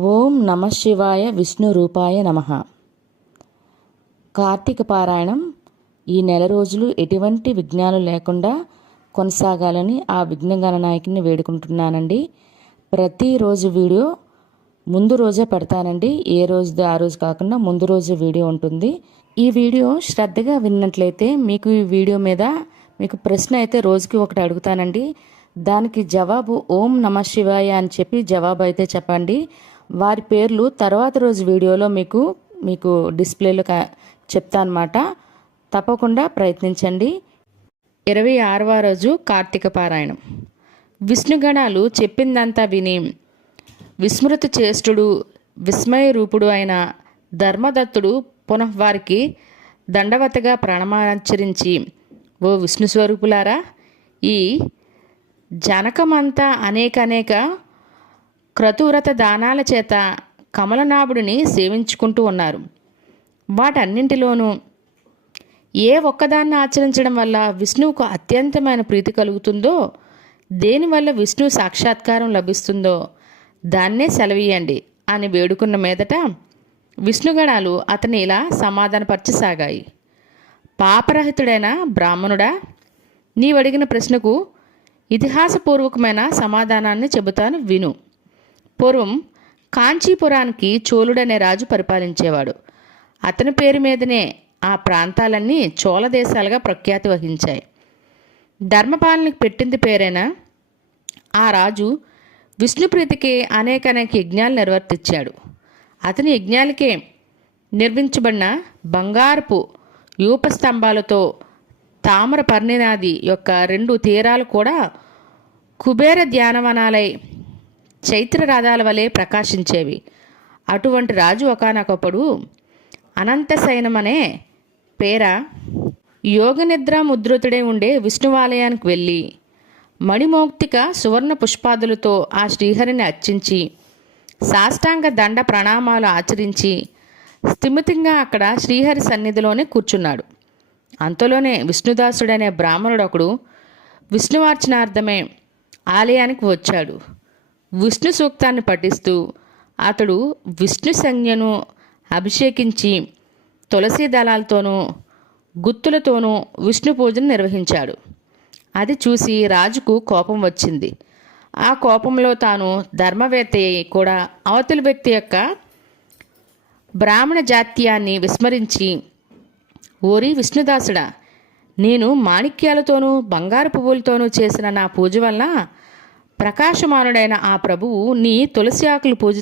ఓం నమ శివాయ విష్ణు రూపాయ నమ. కార్తీక పారాయణం ఈ నెల రోజులు ఎటువంటి విఘ్నాలు లేకుండా కొనసాగాలని ఆ విఘ్న గణనాయకుని వేడుకుంటున్నానండి. ప్రతిరోజు వీడియో ముందు రోజే పెడతానండి. ఏ రోజుది ఆ రోజు కాకుండా ముందు రోజు వీడియో ఉంటుంది. ఈ వీడియో శ్రద్ధగా విన్నట్లయితే మీకు ఈ వీడియో మీద మీకు ప్రశ్న అయితే రోజుకి ఒకటి అడుగుతానండి. దానికి జవాబు ఓం నమ శివాయ అని చెప్పి జవాబు అయితే చెప్పండి. వారి పేర్లు తర్వాత రోజు వీడియోలో మీకు మీకు డిస్ప్లేలో చెప్తానమాట తప్పకుండా ప్రయత్నించండి. ఇరవై ఆరవ రోజు కార్తీక పారాయణం. విష్ణుగణాలు చెప్పిందంతా విని విస్మృత చేష్టుడు విస్మయ రూపుడు అయిన ధర్మదత్తుడు పునః వారికి దండవతగా ప్రణమాచరించి ఓ విష్ణు స్వరూపులారా ఈ జనకమంతా అనేక అనేక క్రతువ్రత దానాల చేత కమలనాభుడిని సేవించుకుంటూ ఉన్నారు. వాటన్నింటిలోనూ ఏ ఒక్కదాన్ని ఆచరించడం వల్ల విష్ణువుకు అత్యంతమైన ప్రీతి కలుగుతుందో దేనివల్ల విష్ణు సాక్షాత్కారం లభిస్తుందో దాన్నే సెలవీయండి అని వేడుకున్న మీదట విష్ణుగణాలు అతని ఇలా సమాధానపరచసాగాయి. పాపరహితుడైన బ్రాహ్మణుడా నీవడిగిన ప్రశ్నకు ఇతిహాసపూర్వకమైన సమాధానాన్ని చెబుతాను విను. పూర్వం కాంచీపురానికి చోళుడనే రాజు పరిపాలించేవాడు. అతని పేరు మీదనే ఆ ప్రాంతాలన్నీ చోళ దేశాలుగా ప్రఖ్యాతి వహించాయి. ధర్మపాలనకి పెట్టింది పేరైనా ఆ రాజు విష్ణుప్రీతికి అనేక అనేక యజ్ఞాలు నిర్వర్తించాడు. అతని యజ్ఞాలకే నిర్మించబడిన బంగారపు యూపస్తంభాలతో తామర పర్ణినాది యొక్క రెండు తీరాలు కూడా కుబేర ధ్యానవనాలై చైత్ర రథాల వలె ప్రకాశించేవి. అటువంటి రాజు ఒకనొకప్పుడు అనంతశయనమనే పేర యోగనిద్ర ముద్రుతుడే ఉండే విష్ణువాలయానికి వెళ్ళి మణిమౌక్తిక సువర్ణ పుష్పాదులతో ఆ శ్రీహరిని అర్చించి సాష్టాంగ దండ ప్రణామాలు ఆచరించి స్థిమితంగా అక్కడ శ్రీహరి సన్నిధిలోనే కూర్చున్నాడు. అంతలోనే విష్ణుదాసుడనే బ్రాహ్మణుడు ఒకడు విష్ణువార్చనార్థమే ఆలయానికి వచ్చాడు. విష్ణు సూక్తాన్ని పఠిస్తూ అతడు విష్ణు సంజ్ఞను అభిషేకించి తులసి దళాలతోనూ గుత్తులతోనూ విష్ణు పూజను నిర్వహించాడు. అది చూసి రాజుకు కోపం వచ్చింది. ఆ కోపంలో తాను ధర్మవేత్త కూడా అవతలి వ్యక్తి యొక్క బ్రాహ్మణ జాత్యాన్ని విస్మరించి ఓరి విష్ణుదాసుడా నేను మాణిక్యాలతోనూ బంగారు పువ్వులతోనూ చేసిన నా పూజ వల్ల ప్రకాశమానుడైన ఆ ప్రభువు నీ తులసి ఆకులు పూజ